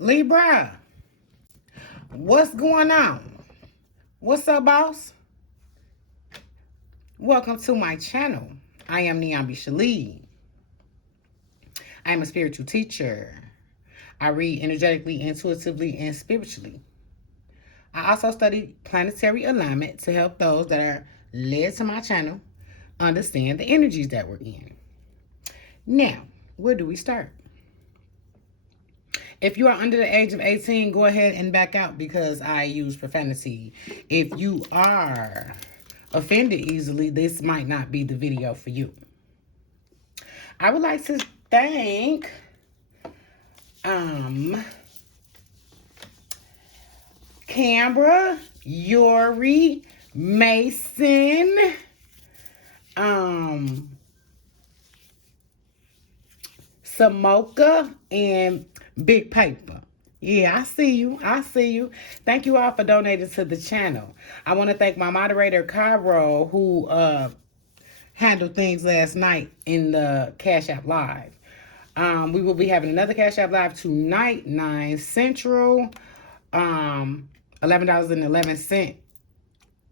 Libra, what's going on? What's up, boss? Welcome to my channel. I am NiambiShele. I am a spiritual teacher. I read energetically, intuitively, and spiritually. I also study planetary alignment to help those that are led to my channel understand the energies that we're in. Now, where do we start? If you are under the age of 18, go ahead and back out because I use profanity. If you are offended easily, this might not be the video for you. I would like to thank Canberra, Yuri, Mason, Samoka, and Big Paper. Yeah, I see you. I see you. Thank you all for donating to the channel. I want to thank my moderator, Cairo, who handled things last night in the Cash App Live. We will be having another Cash App Live tonight, 9 Central, $11.11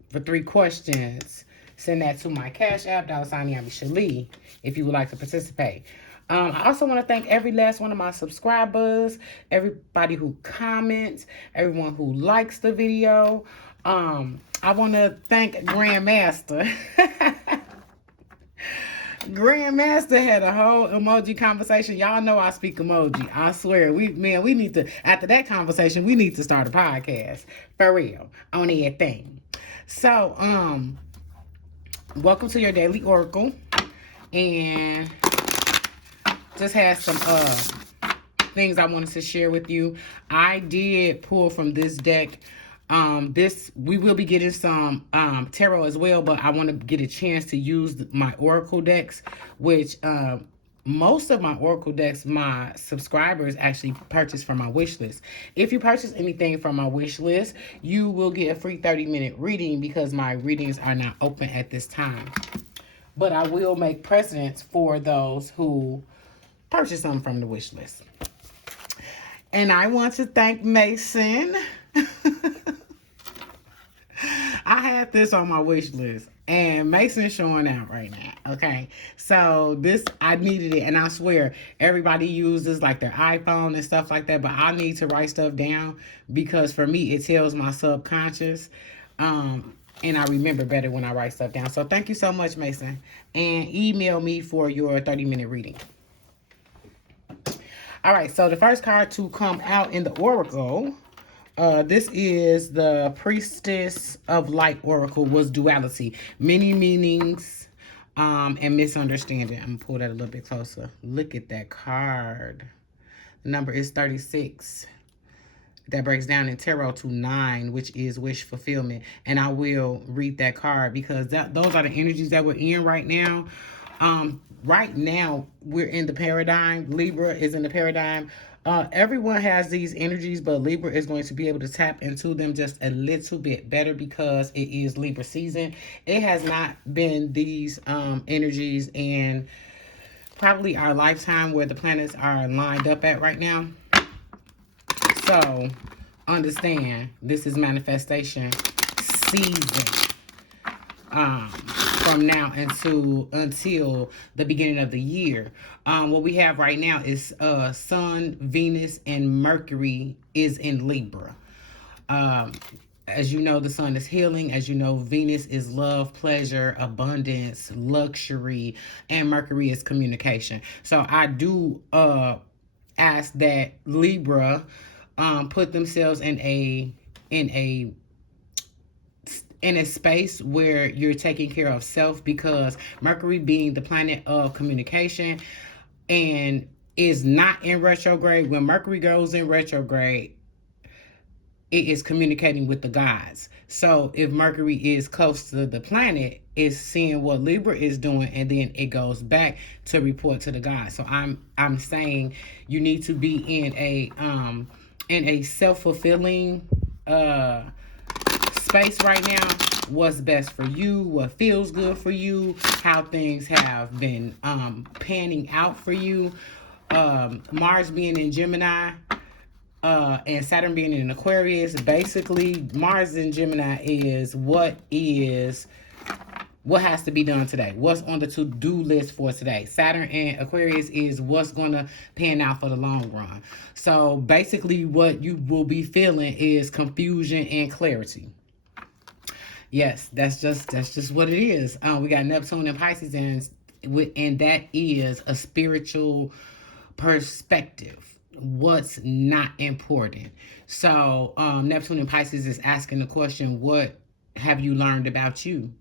for 3 questions. Send that to my Cash App, $NiambiShele, if you would like to participate. I also want to thank every last one of my subscribers, everybody who comments, everyone who likes the video. I want to thank Grandmaster. Grandmaster had a whole emoji conversation. Y'all know I speak emoji. I swear. We need to, after that conversation, we need to start a podcast. For real. On everything. So, welcome to your daily oracle. And just had some things I wanted to share with you. I did pull from this deck. We will be getting some tarot as well, but I want to get a chance to use my oracle decks, which most of my oracle decks my subscribers actually purchase from my wish list. If you purchase anything from my wish list, you will get a free 30-minute reading because my readings are not open at this time. But I will make precedents for those who purchase them from the wish list. And I want to thank Mason. I had this on my wish list, and Mason's showing out right now, okay? So this, I needed it, and I swear, everybody uses like their iPhone and stuff like that, but I need to write stuff down because for me, it tells my subconscious, and I remember better when I write stuff down. So thank you so much, Mason, and email me for your 30-minute reading. All right, so the first card to come out in the oracle, this is the Priestess of Light Oracle, was duality. Many meanings and misunderstanding. I'm going to pull that a little bit closer. Look at that card. The number is 36. That breaks down in tarot to 9, which is wish fulfillment. And I will read that card because those are the energies that we're in right now. Right now, we're in the paradigm. Libra is in the paradigm. Everyone has these energies, but Libra is going to be able to tap into them just a little bit better because it is Libra season. It has not been these energies in probably our lifetime where the planets are lined up at right now. So, understand, this is manifestation season. From now until the beginning of the year. What we have right now is Sun, Venus, and Mercury is in Libra. As you know, the Sun is healing. As you know, Venus is love, pleasure, abundance, luxury, and Mercury is communication. So I do ask that Libra put themselves in a space where you're taking care of self, because Mercury being the planet of communication and is not in retrograde. When Mercury goes in retrograde, it is communicating with the gods. So if Mercury is close to the planet, it's seeing what Libra is doing, and then it goes back to report to the gods. So I'm saying you need to be in a self-fulfilling space right now. What's best for you, what feels good for you, how things have been panning out for you. Mars being in Gemini, And Saturn being in Aquarius, basically Mars in Gemini is what has to be done today, what's on the to-do list for today. Saturn and Aquarius is what's going to pan out for the long run. So basically what you will be feeling is confusion and clarity. Yes, that's just what it is. We got Neptune and Pisces, and that is a spiritual perspective. What's not important. So Neptune and Pisces is asking the question, what have you learned about you?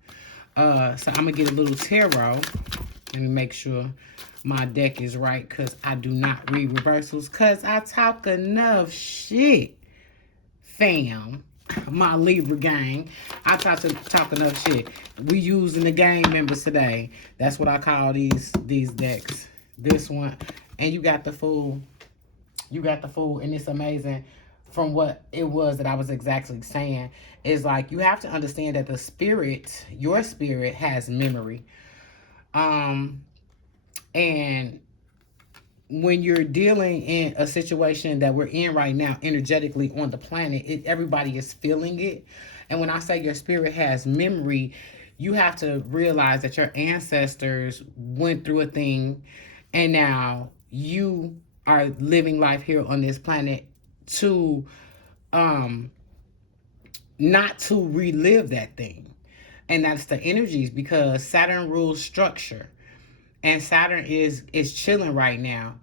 So I'm gonna get a little tarot. Let me make sure my deck is right, because I do not read reversals, because I talk enough shit, fam. My Libra gang, I talk enough shit. We using the gang members today. That's what I call these decks. This one, and you got the Fool. You got the Fool, and it's amazing. From what it was that I was exactly saying, is like, you have to understand that the spirit, your spirit, has memory. And when you're dealing in a situation that we're in right now, energetically on the planet, everybody is feeling it. And when I say your spirit has memory, you have to realize that your ancestors went through a thing, and now you are living life here on this planet to not to relive that thing. And that's the energies, because Saturn rules structure. And Saturn is chilling right now.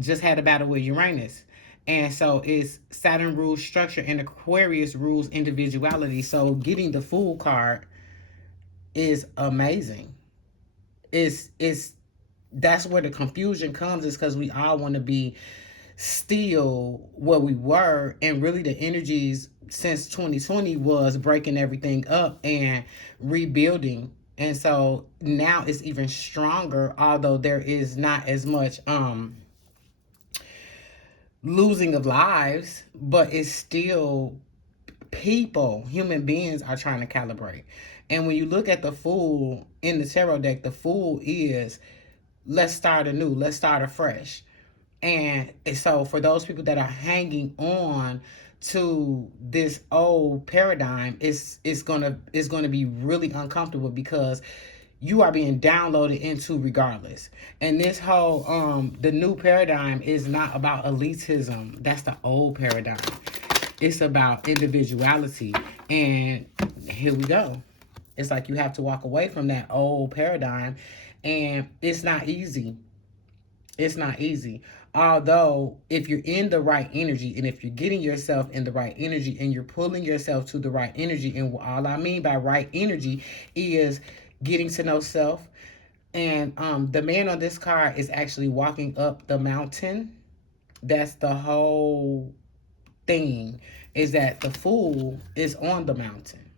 Just had a battle with Uranus. And so it's Saturn rules structure, and Aquarius rules individuality. So getting the Fool card is amazing. That's where the confusion comes, is because we all want to be still what we were, and really the energies since 2020 was breaking everything up and rebuilding. And so now it's even stronger, although there is not as much losing of lives, but it's still people, human beings are trying to calibrate. And when you look at the Fool in the tarot deck, the Fool is, let's start anew, let's start afresh. And so for those people that are hanging on to this old paradigm, it's gonna be really uncomfortable, because you are being downloaded into regardless. And this whole the new paradigm is not about elitism. That's the old paradigm. It's about individuality. And here we go. It's like you have to walk away from that old paradigm, and it's not easy. It's not easy. Although, if you're in the right energy, and if you're getting yourself in the right energy, and you're pulling yourself to the right energy, and all I mean by right energy is getting to know self. And the man on this card is actually walking up the mountain. That's the whole thing, is that the Fool is on the mountain.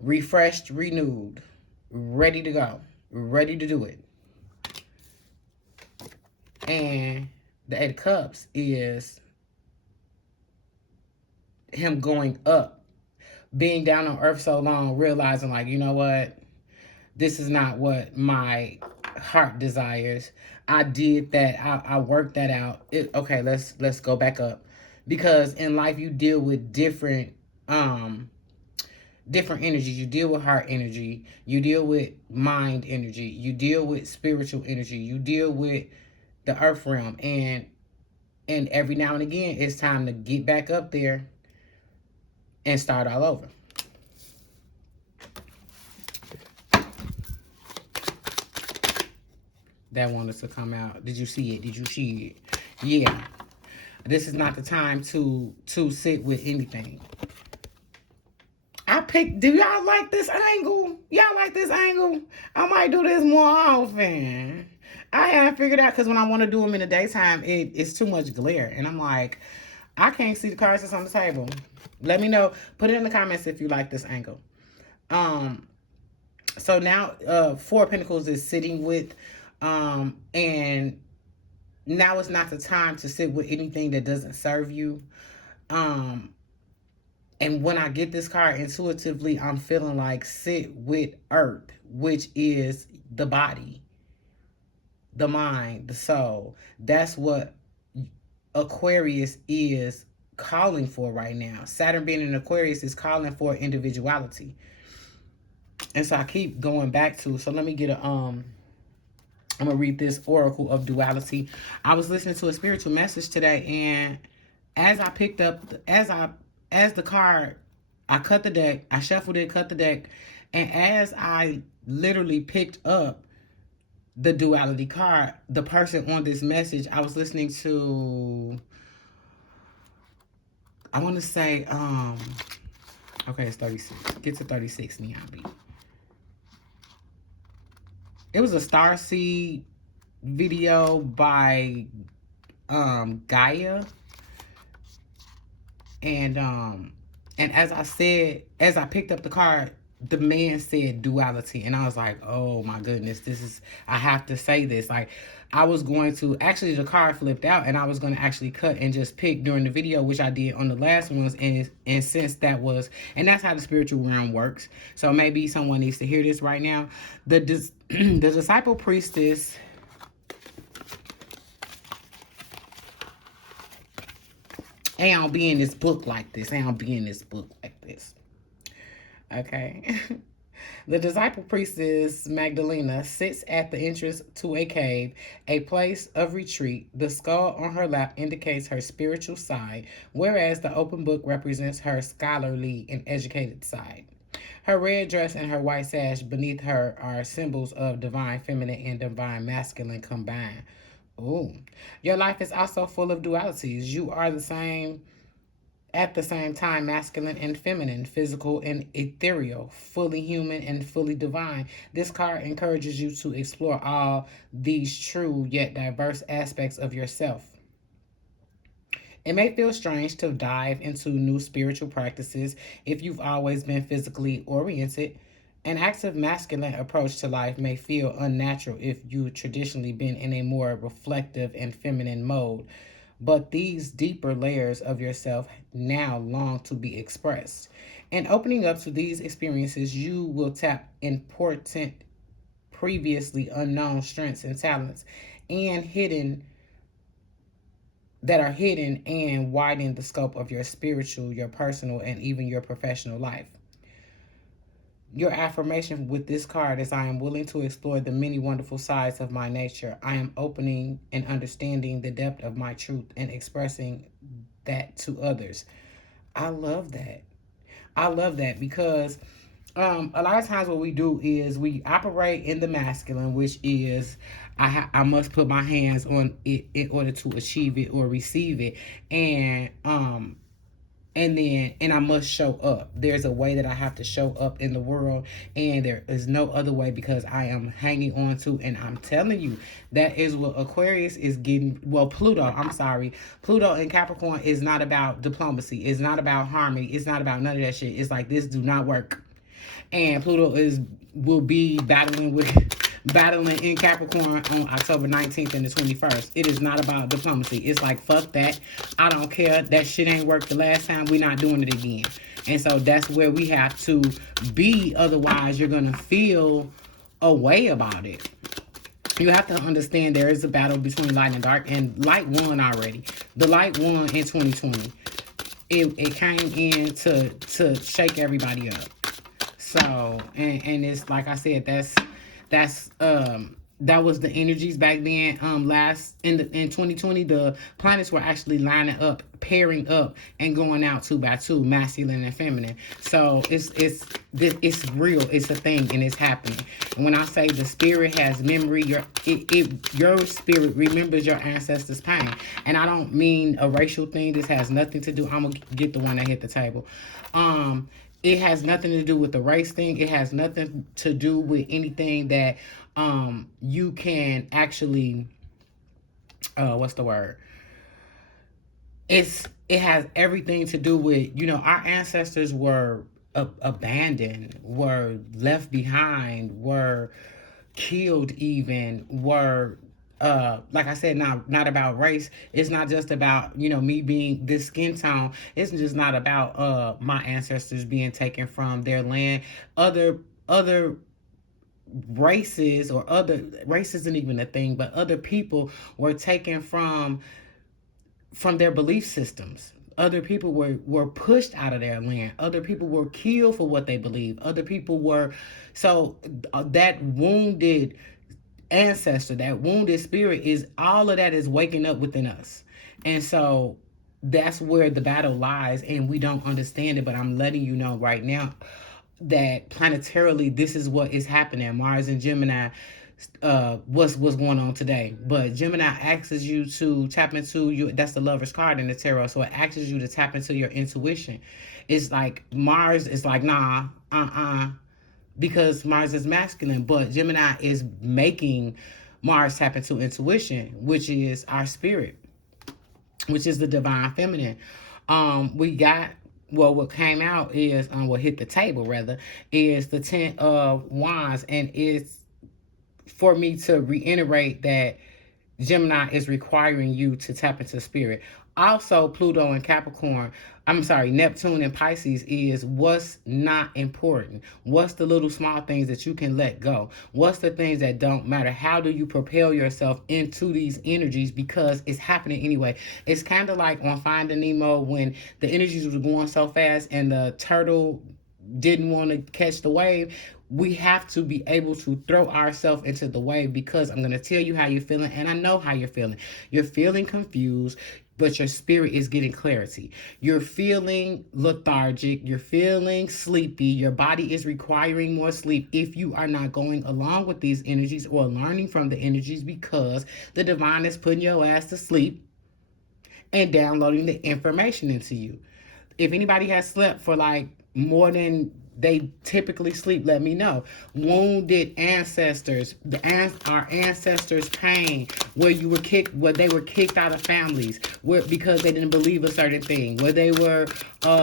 Refreshed, renewed, ready to go, ready to do it. And the Eight of Cups is him going up, being down on earth so long, realizing, like, you know what? This is not what my heart desires. I did that. I worked that out. Okay, let's go back up. Because in life you deal with different energies. You deal with heart energy. You deal with mind energy. You deal with spiritual energy. You deal with the earth realm, and every now and again it's time to get back up there and start all over. That wanted to come out. Did you see it? Did you see it? Yeah. This is not the time to sit with anything. Do y'all like this angle? Y'all like this angle? I might do this more often. I haven't figured out, because when I want to do them in the daytime, it's too much glare. And I'm like, I can't see the cards that's on the table. Let me know. Put it in the comments if you like this angle. So now Four of Pentacles is sitting with, and now it's not the time to sit with anything that doesn't serve you. And when I get this card intuitively, I'm feeling like sit with earth, which is the body, the mind, the soul. That's what Aquarius is calling for right now. Saturn being in Aquarius is calling for individuality. And so I keep going back to, so let me get a I'm gonna read this oracle of duality. I was listening to a spiritual message today, and as I picked up, as the card, I cut the deck, I shuffled it, cut the deck, and as I literally picked up the duality card, the person on this message, I was listening to, I want to say, okay, it's 36. Get to 36, Niambi. It was a Starseed video by Gaia, and as I said, as I picked up the card, the man said duality, and I was like, oh my goodness, this is, I have to say this. Like, I was going to, actually the card flipped out, and I was going to actually cut and just pick during the video, which I did on the last ones, and since that was, and that's how the spiritual realm works, so maybe someone needs to hear this right now. The disciple priestess, they don't be in this book like this. They don't be in this book like this. Okay. The disciple priestess Magdalena sits at the entrance to a cave, a place of retreat. The skull on her lap indicates her spiritual side, whereas the open book represents her scholarly and educated side. Her red dress and her white sash beneath her are symbols of divine feminine and divine masculine combined. Ooh. Your life is also full of dualities. You are the same, at the same time, masculine and feminine, physical and ethereal, fully human and fully divine. This card encourages you to explore all these true yet diverse aspects of yourself. It may feel strange to dive into new spiritual practices if you've always been physically oriented. An active masculine approach to life may feel unnatural if you've traditionally been in a more reflective and feminine mode. But these deeper layers of yourself now long to be expressed. And opening up to these experiences, you will tap important, previously unknown strengths and talents and hidden and widen the scope of your spiritual, your personal, and even your professional life. Your affirmation with this card is, I am willing to explore the many wonderful sides of my nature. I am opening and understanding the depth of my truth and expressing that to others. I love that. I love that because a lot of times what we do is we operate in the masculine, which is I must put my hands on it in order to achieve it or receive it, and I must show up. There's a way that I have to show up in the world, and there is no other way because I am hanging on to, and I'm telling you, that is what Aquarius is getting. Well, Pluto in Capricorn is not about diplomacy. It's not about harmony. It's not about none of that shit. It's like, this do not work. And Pluto will be battling in Capricorn on October 19th and the 21st. It is not about diplomacy. It's like, fuck that. I don't care. That shit ain't worked the last time. We're not doing it again. And so that's where we have to be. Otherwise, you're going to feel a way about it. You have to understand there is a battle between light and dark. And light won already. The light won in 2020. It came in to shake everybody up. So, and it's like I said, that was the energies back then. In 2020, the planets were actually lining up, pairing up, and going out 2 by 2, masculine and feminine. So it's real. It's a thing, and it's happening. And when I say the spirit has memory, your spirit remembers your ancestors' pain. And I don't mean a racial thing. This has nothing to do. I'm gonna get the one that hit the table. It has nothing to do with the race thing. It has nothing to do with anything that you can actually, what's the word? It has everything to do with, our ancestors were abandoned, were left behind, were killed even, were like I said, not about race. It's not just about, me being this skin tone. It's just not about my ancestors being taken from their land. Other races, or other race isn't even a thing, but other people were taken from from their belief systems. Other people were pushed out of their land. Other people were killed for what they believe. Other people were, so that wounded ancestor, that wounded spirit, is all of that is waking up within us. And so that's where the battle lies, and we don't understand it. But I'm letting you know right now that planetarily, this is what is happening. Mars and Gemini, what's going on today. But Gemini asks you to tap into you. That's the Lover's card in the tarot. So it asks you to tap into your intuition. It's like Mars is like, nah, because Mars is masculine, but Gemini is making Mars tap into intuition, which is our spirit, which is the divine feminine. We got, well, what came out is, what hit the table rather, is the 10 of Wands, and it's for me to reiterate that Gemini is requiring you to tap into spirit. Also, Pluto and Capricorn, Neptune and Pisces is what's not important. What's the little small things that you can let go? What's the things that don't matter? How do you propel yourself into these energies, because it's happening anyway? It's kind of like on Finding Nemo when the energies were going so fast and the turtle didn't want to catch the wave. We have to be able to throw ourselves into the wave, because I'm going to tell you how you're feeling, and I know how you're feeling. You're feeling confused, but your spirit is getting clarity. You're feeling lethargic. You're feeling sleepy. Your body is requiring more sleep if you are not going along with these energies or learning from the energies, because the divine is putting your ass to sleep and downloading the information into you. If anybody has slept for like more than they typically sleep, let me know. Wounded ancestors, our ancestors' pain, where you were kicked, where they were kicked out of families, where because they didn't believe a certain thing, where they were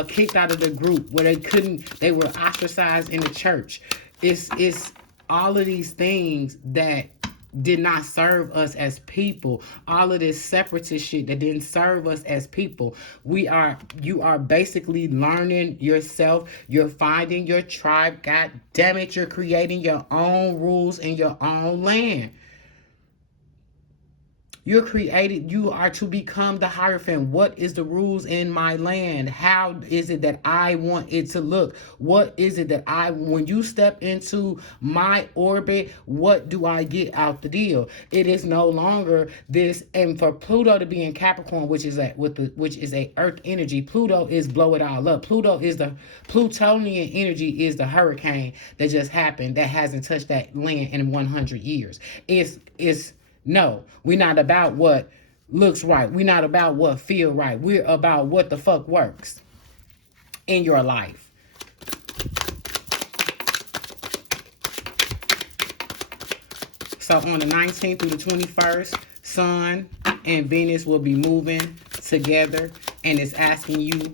kicked out of the group, where they were ostracized in the church. It's all of these things that did not serve us as people. All of this separatist shit that didn't serve us as people. You are basically learning yourself. You're finding your tribe. God damn it, you're creating your own rules in your own land. You are to become the Hierophant. What is the rules in my land? How is it that I want it to look? What is it that when you step into my orbit, what do I get out the deal? It is no longer this, and for Pluto to be in Capricorn, which is a earth energy, Pluto is blow it all up. Plutonian energy is the hurricane that just happened that hasn't touched that land in 100 years. No, we're not about what looks right. We're not about what feel right. We're about what the fuck works in your life. So on the 19th through the 21st, Sun and Venus will be moving together, and it's asking you,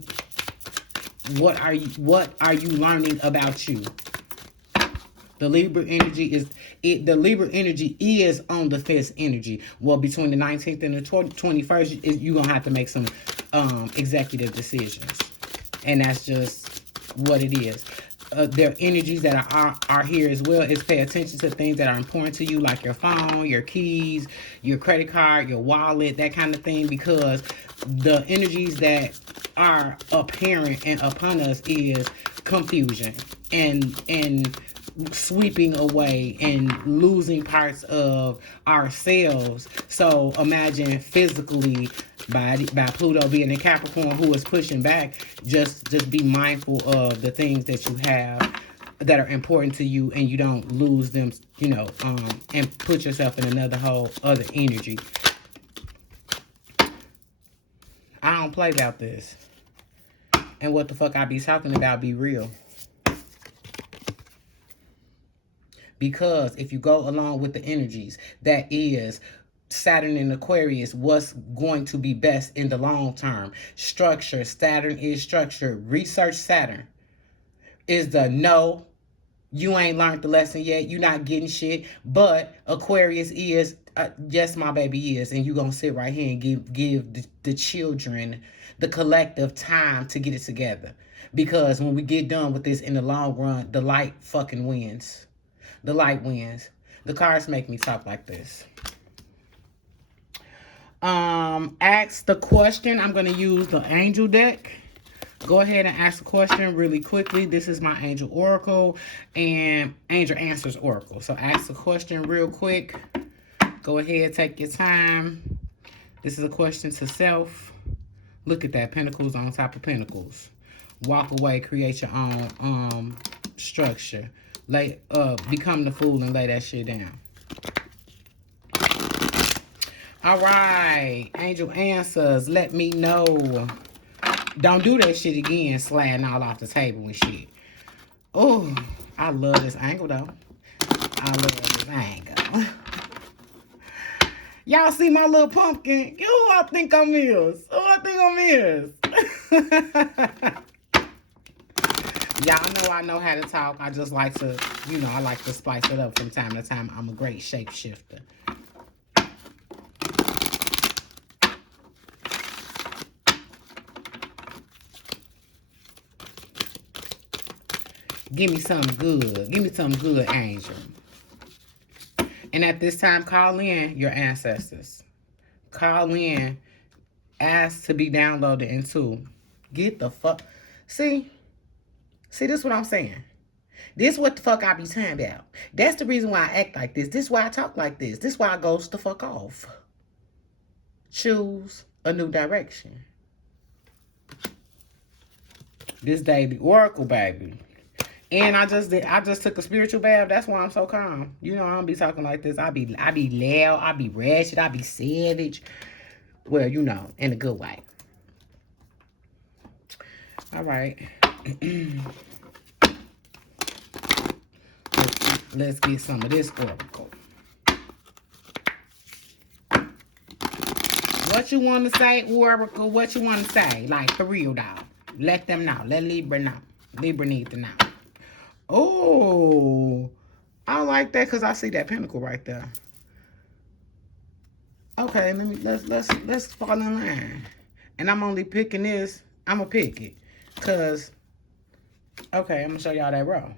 what are you learning about you? The Libra energy is on the fifth energy. Well, between the 19th and the 21st, you're going to have to make some executive decisions. And that's just what it is. There are energies that are here as well. Is pay attention to things that are important to you, like your phone, your keys, your credit card, your wallet, that kind of thing, because the energies that are apparent and upon us is confusion and sweeping away and losing parts of ourselves. So imagine physically, by Pluto being in Capricorn, who is pushing back, just be mindful of the things that you have that are important to you, and you don't lose them, and put yourself in another whole other energy. I don't play about this. And what the fuck I be talking about be real. Because if you go along with the energies, that is Saturn in Aquarius, what's going to be best in the long term? Structure. Saturn is structure. Research Saturn is the no, you ain't learned the lesson yet. You're not getting shit. But Aquarius is, yes, my baby is. And you're going to sit right here and give the children, the collective, time to get it together. Because when we get done with this in the long run, the light fucking wins. The light wins. The cards make me talk like this. Ask the question. I'm going to use the angel deck. Go ahead and ask the question really quickly. This is my angel oracle and angel answers oracle. So ask the question real quick. Go ahead, take your time. This is a question to self. Look at that, pentacles on top of pentacles. Walk away, create your own structure. Become the fool and lay that shit down. All right, angel answers. Let me know. Don't do that shit again, sliding all off the table and shit. Oh, I love this angle, though. I love this angle. Y'all see my little pumpkin? Who I think I'm is? Who I think I'm is? Y'all know I know how to talk. I just like to, you know, I like to spice it up from time to time. I'm a great shapeshifter. Give me something good. Give me something good, angel. And at this time, call in your ancestors. Call in. Ask to be downloaded into. Get the fuck. See, this is what I'm saying. This is what the fuck I be talking about. That's the reason why I act like this. This is why I talk like this. This is why I goes the fuck off. Choose a new direction. This daily oracle, baby. And I just took a spiritual bath. That's why I'm so calm. You know I don't be talking like this. I be loud. I be ratchet. I be savage. Well, you know, in a good way. All right. Let's get some of this oracle. What you want to say, oracle? What you want to say? Like, for real, dog. Let them know. Let Libra know. Libra need to know. Oh, I like that because I see that pentacle right there. Okay, let's fall in line. And I'm only picking this. I'm gonna pick it because okay, I'm gonna show y'all that row.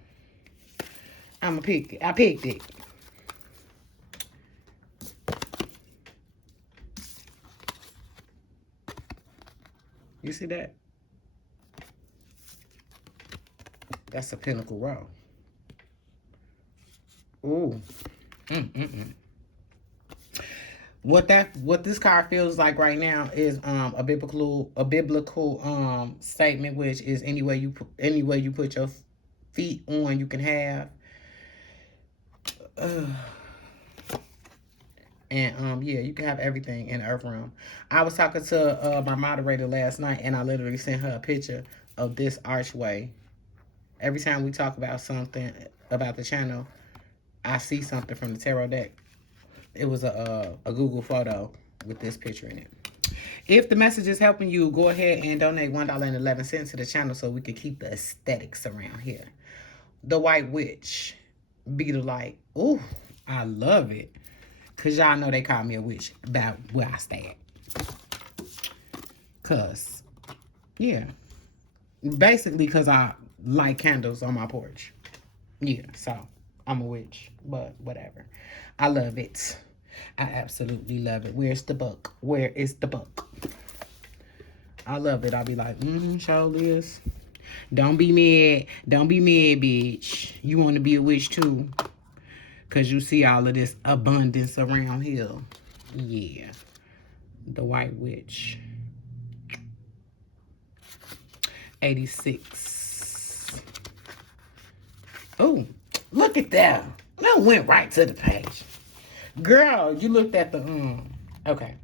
I'm gonna pick it. I picked it. You see that? That's a pinnacle row. Ooh. What this card feels like right now is a biblical statement, which is any way you put your feet on, you can have. And yeah, you can have everything in the earth realm. I was talking to my moderator last night, and I literally sent her a picture of this archway. Every time we talk about something about the channel, I see something from the tarot deck. It was a Google photo with this picture in it. If the message is helping you, go ahead and donate $1.11 to the channel so we can keep the aesthetics around here. The White Witch. Be the light. Ooh, I love it. Because y'all know they call me a witch about where I stay at. Because, yeah. Basically because I light candles on my porch. Yeah, so I'm a witch. But whatever. I love it. I absolutely love it. Where's the book? Where is the book? I love it. I'll be like, show this. Don't be mad. Don't be mad, bitch. You want to be a witch too. Because you see all of this abundance around here. Yeah. The White Witch. 86. Oh, look at that. That went right to the page. Girl, you looked at the, okay.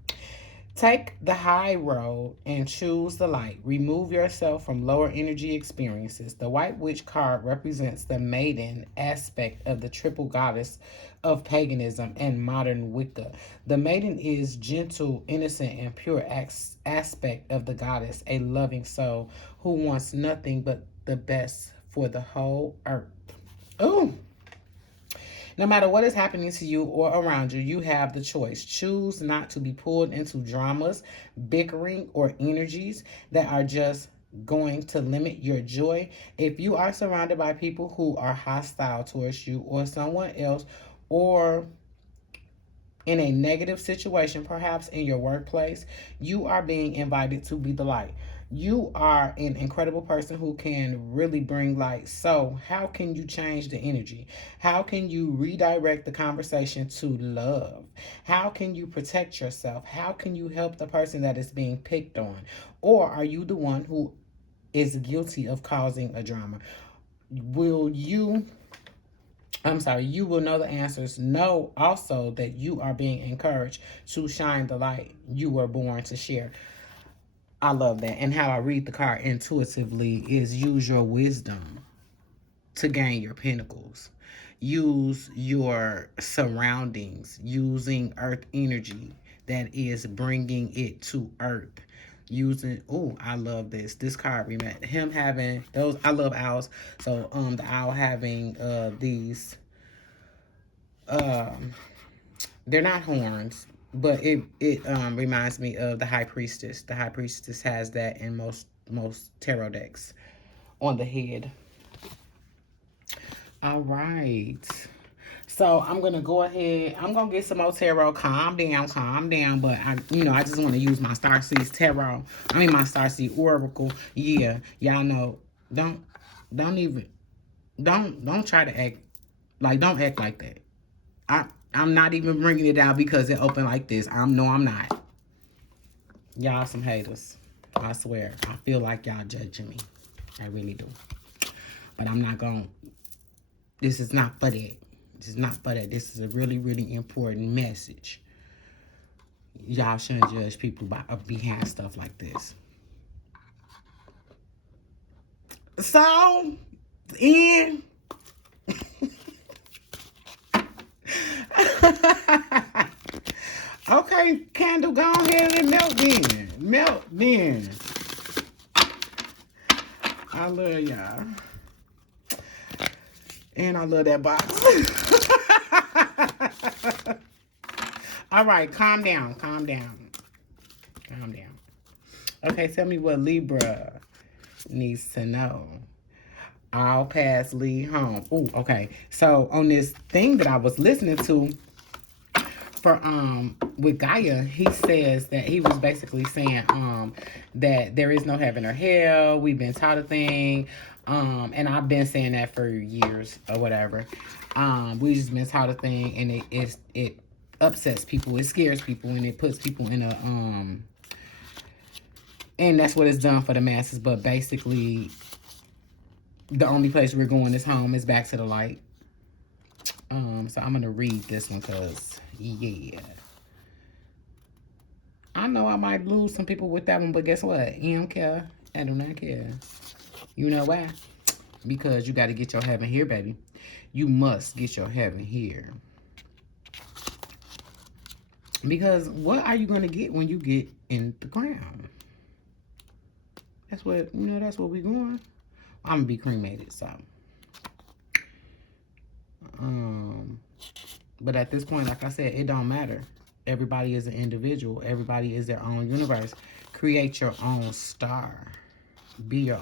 Take the high road and choose the light. Remove yourself from lower energy experiences. The White Witch card represents the maiden aspect of the triple goddess of paganism and modern Wicca. The maiden is gentle, innocent, and pure aspect of the goddess, a loving soul who wants nothing but the best for the whole earth. Ooh. No matter what is happening to you or around you, you have the choice. Choose not to be pulled into dramas, bickering, or energies that are just going to limit your joy. If you are surrounded by people who are hostile towards you or someone else, or in a negative situation, perhaps in your workplace, you are being invited to be the light. You are an incredible person who can really bring light. So, how can you change the energy? How can you redirect the conversation to love? How can you protect yourself? How can you help the person that is being picked on? Or are you the one who is guilty of causing a drama? Will you you will know the answers. Know also that you are being encouraged to shine the light you were born to share. I love that. And how I read the card intuitively is use your wisdom to gain your pinnacles. Use your surroundings, using earth energy that is bringing it to earth. Using, oh, I love this. This card we met him having those. I love owls. So the owl having these um they're not horns, but it reminds me of the high priestess. The high priestess has that in most tarot decks on the head. All right. So I'm gonna go ahead. I'm gonna get some more tarot. Calm down, calm down. But I just want to use my Starseeds tarot. I mean my Starseed oracle. Yeah, y'all know. Don't, don't even, don't try to act like. Don't act like that. I'm not even bringing it out because it opened like this. I'm not. Y'all some haters. I swear. I feel like y'all judging me. I really do. But I'm not going. This is not for that. This is not for that. This is a really, really important message. Y'all shouldn't judge people behind stuff like this. So, in. Okay, candle, go ahead and melt then. Melt then. I love y'all. And I love that box. All right, calm down, calm down. Calm down. Okay, tell me what Libra needs to know. All paths lead home. Ooh, okay. So on this thing that I was listening to for with Gaia, he says that he was basically saying that there is no heaven or hell. We've been taught a thing. And I've been saying that for years or whatever. We just been taught a thing, and it upsets people, it scares people, and it puts people in a and that's what it's done for the masses. But basically, the only place we're going is home, is back to the light. So I'm gonna read this one because yeah, I know I might lose some people with that one, but guess what? You don't care. I do not care. You know why? Because you got to get your heaven here, baby. You must get your heaven here. Because what are you going to get when you get in the ground? That's what, that's what we're going. I'm going to be cremated, so. But at this point, like I said, it don't matter. Everybody is an individual. Everybody is their own universe. Create your own star. Be your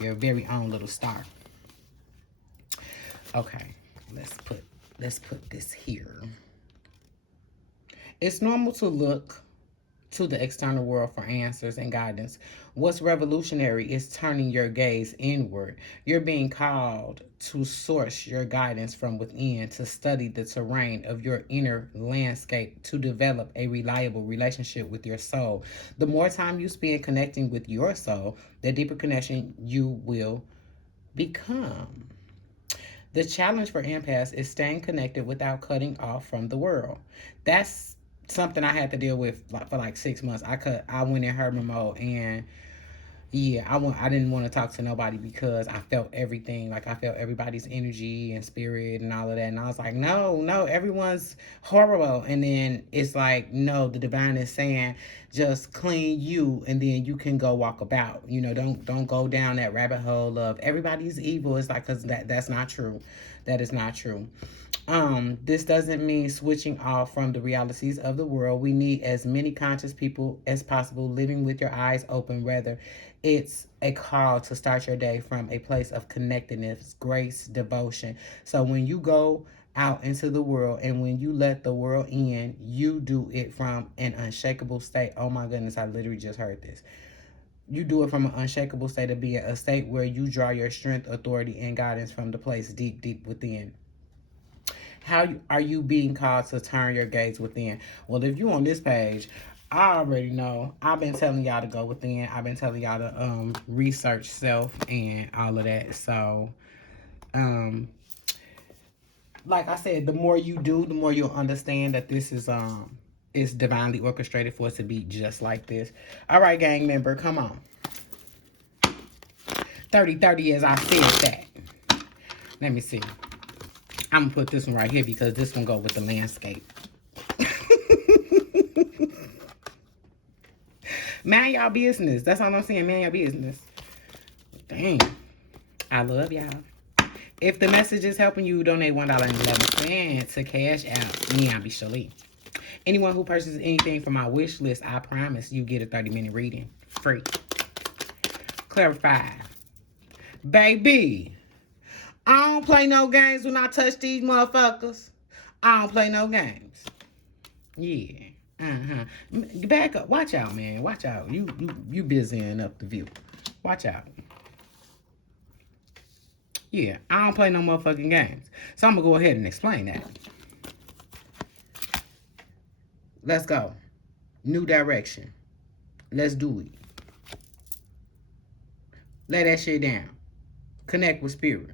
very own little star. Okay, let's put this here. It's normal to look to the external world for answers and guidance. What's revolutionary is turning your gaze inward. You're being called to source your guidance from within, to study the terrain of your inner landscape, to develop a reliable relationship with your soul. The more time you spend connecting with your soul, the deeper connection you will become. The challenge for empaths is staying connected without cutting off from the world. That's something I had to deal with for like 6 months. I went in hermit mode, and yeah, I didn't want to talk to nobody because I felt everything. Like I felt everybody's energy and spirit and all of that. And I was like, no, everyone's horrible. And then it's like, no, the divine is saying, just clean you, and then you can go walk about. Don't go down that rabbit hole of everybody's evil. It's like, because that's not true. That is not true. This doesn't mean switching off from the realities of the world. We need as many conscious people as possible living with your eyes open. Rather, it's a call to start your day from a place of connectedness, grace, devotion. So when you go out into the world. And when you let the world in, you do it from an unshakable state. Oh my goodness, I literally just heard this. You do it from an unshakable state of being, a state where you draw your strength, authority, and guidance from the place deep, deep within. How are you being called to turn your gaze within? Well, if you on this page, I already know. I've been telling y'all to go within. I've been telling y'all to research self and all of that. So, like I said, the more you do, the more you'll understand that this is divinely orchestrated for it to be just like this. All right, gang member, come on. 30-30 as I said that. Let me see. I'm going to put this one right here because this one go with the landscape. Man, y'all business. That's all I'm saying. Man, y'all business. Dang. I love y'all. If the message is helping you, donate $1.11 to cash out NiambiShele. Anyone who purchases anything from my wish list, I promise you get a 30-minute reading. Free. Clarify. Baby, I don't play no games when I touch these motherfuckers. I don't play no games. Yeah. Back up. Watch out, man. Watch out. You busying up the view. Watch out. Yeah, I don't play no motherfucking games. So I'm going to go ahead and explain that. Let's go. New direction. Let's do it. Lay that shit down. Connect with spirit.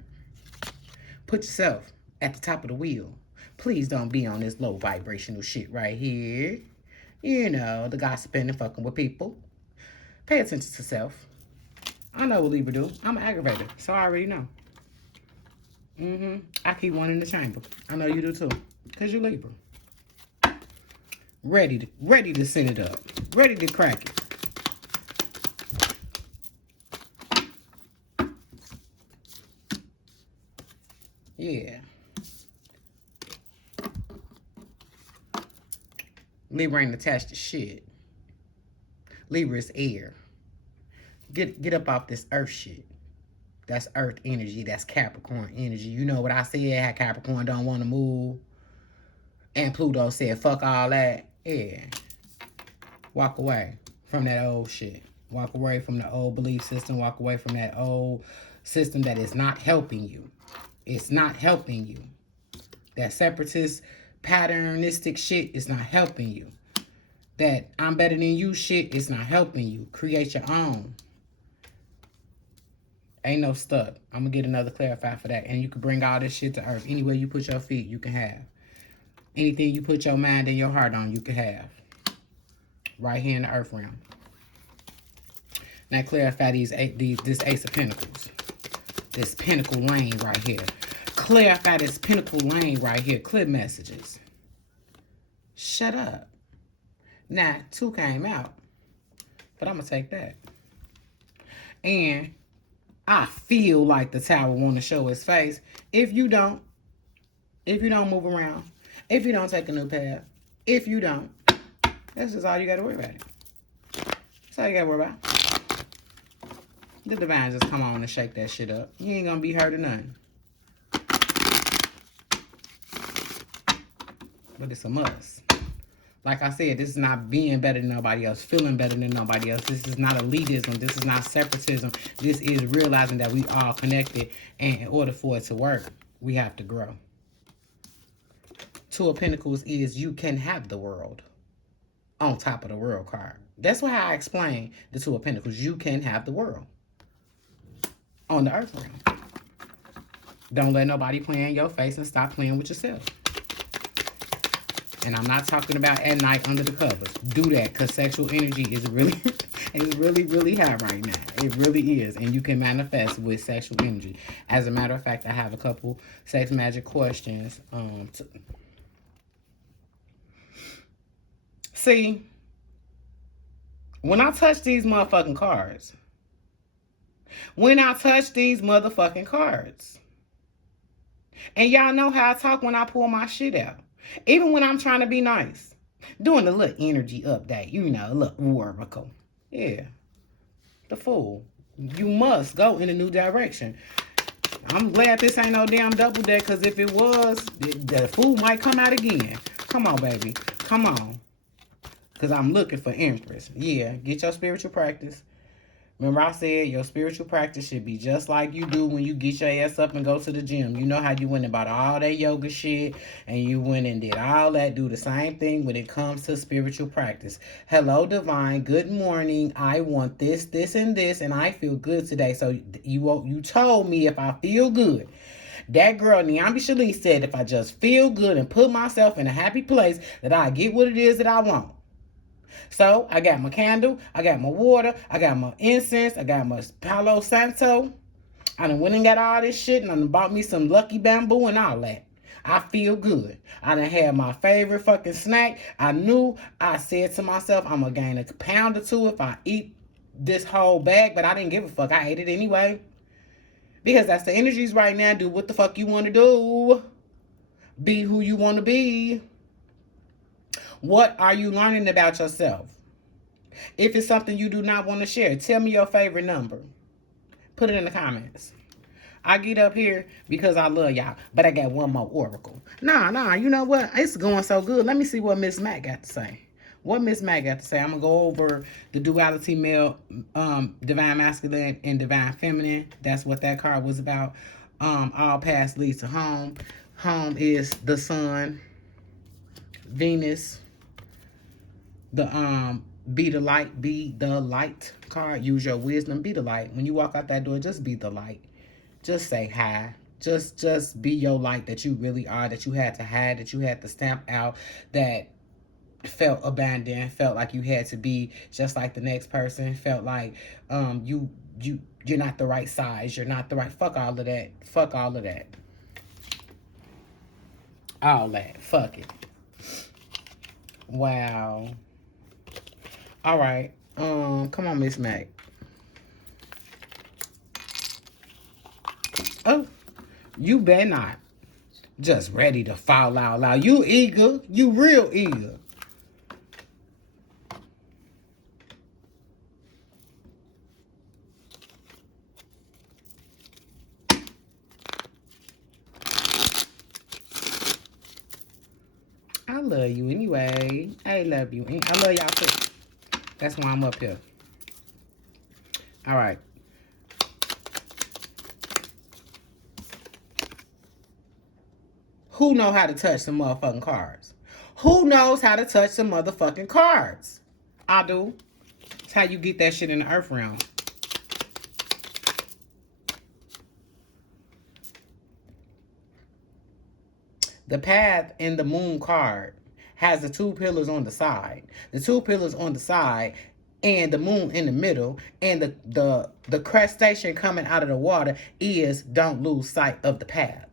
Put yourself at the top of the wheel. Please don't be on this low vibrational shit right here. You know, the gossiping and fucking with people. Pay attention to self. I know what Libra do. I'm an aggravator, so I already know. I keep one in the chamber. I know you do too, because you're Libra. Ready to send it up. Ready to crack it. Yeah. Libra ain't attached to shit. Libra is air. Get up off this earth shit. That's earth energy. That's Capricorn energy. You know what I said? How Capricorn don't want to move. And Pluto said, fuck all that. Yeah. Walk away from that old shit. Walk away from the old belief system. Walk away from that old system that is not helping you. It's not helping you. That separatist, patternistic shit is not helping you. That I'm better than you shit is not helping you. Create your own. Ain't no stuck. I'm going to get another clarify for that. And you can bring all this shit to earth. Anywhere you put your feet, you can have. Anything you put your mind and your heart on, you can have. Right here in the earth realm. Now clarify this Ace of Pentacles. This Pentacle lane right here. Clarify this Pentacle lane right here. Clear messages. Shut up. Now, 2 came out. But I'm going to take that. And I feel like the Tower want to show his face. If you don't move around, if you don't take a new path, if you don't, that's just all you got to worry about. That's all you got to worry about. The divine just come on and shake that shit up. You ain't going to be hurt or nothing. But it's a must. Like I said, this is not being better than nobody else, feeling better than nobody else. This is not elitism. This is not separatism. This is realizing that we all connected. And in order for it to work, we have to grow. 2 of Pentacles is you can have the world on top of the world card. That's why I explain the 2 of Pentacles. You can have the world on the earth realm. Don't let nobody play in your face and stop playing with yourself. And I'm not talking about at night under the covers. Do that because sexual energy is really, it's really high right now. It really is. And you can manifest with sexual energy. As a matter of fact, I have a couple sex magic questions. See, when I touch these motherfucking cards, and y'all know how I talk when I pull my shit out. Even when I'm trying to be nice. Doing a little energy update. You know, a little oracle. Yeah. The Fool. You must go in a new direction. I'm glad this ain't no damn double deck, because if it was, the food might come out again. Come on, baby. Come on. Because I'm looking for Empress. Yeah, get your spiritual practice. Remember I said your spiritual practice should be just like you do when you get your ass up and go to the gym. You know how you went and bought all that yoga shit and you went and did all that. Do the same thing when it comes to spiritual practice. Hello, Divine. Good morning. I want this, this, and this, and I feel good today. So you told me if I feel good. That girl, NiambiShele, said if I just feel good and put myself in a happy place, that I get what it is that I want. So I got my candle, I got my water, I got my incense, I got my Palo Santo. I done went and got all this shit and I done bought me some Lucky Bamboo and all that. I feel good. I done had my favorite fucking snack. I said to myself, I'm gonna gain a pound or two if I eat this whole bag, but I didn't give a fuck. I ate it anyway. Because that's the energies right now. Do what the fuck you want to do. Be who you want to be. What are you learning about yourself? If it's something you do not want to share, tell me your favorite number. Put it in the comments. I get up here because I love y'all, but I got one more oracle. Nah, you know what? It's going so good. Let me see what Miss Mac got to say. What Miss Mac got to say. I'm going to go over the duality male, divine masculine, and divine feminine. That's what that card was about. All paths leads to home. Home is the sun, Venus, the be the light card. Use your wisdom, be the light. When you walk out that door, just be the light. Just say hi. Just be your light that you really are, that you had to hide, that you had to stamp out, that felt abandoned, felt like you had to be just like the next person, felt like you're not the right size, you're not the right, fuck all of that. Fuck all of that. All that. Fuck it. Wow. All right. Come on, Miss Mac. Oh, you better not. Just ready to fall out loud. You eager. You real eager. I love you anyway. I love you. I love y'all too. That's why I'm up here. All right. Who know how to touch some motherfucking cards? Who knows how to touch some motherfucking cards? I do. That's how you get that shit in the earth realm. The path in the moon card has the two pillars on the side. The two pillars on the side and the moon in the middle, and the crustacean coming out of the water is don't lose sight of the path.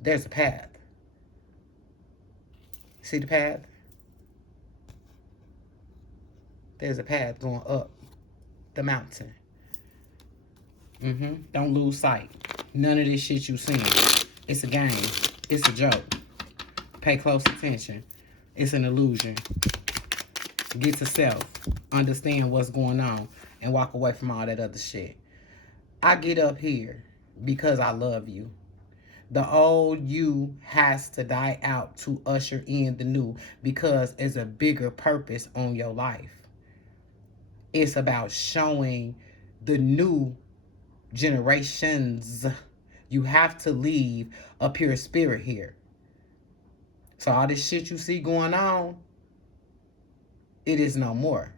There's a path. See the path? There's a path going up the mountain. Don't lose sight. None of this shit you seen. It's a game. It's a joke. Pay close attention. It's an illusion. Get to self. Understand what's going on. And walk away from all that other shit. I get up here because I love you. The old you has to die out to usher in the new, because it's a bigger purpose on your life. It's about showing the new generations. You have to leave a pure spirit here. So all this shit you see going on, it is no more.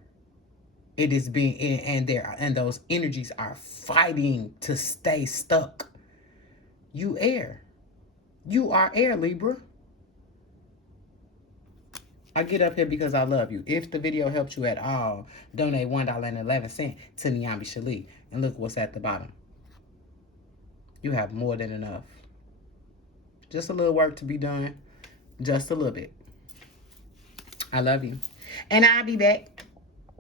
It is being, and those energies are fighting to stay stuck. You air. You are air, Libra. I get up here because I love you. If the video helped you at all, donate $1.11 to NiambiShele. And look what's at the bottom. You have more than enough. Just a little work to be done. Just a little bit. I love you. And I'll be back.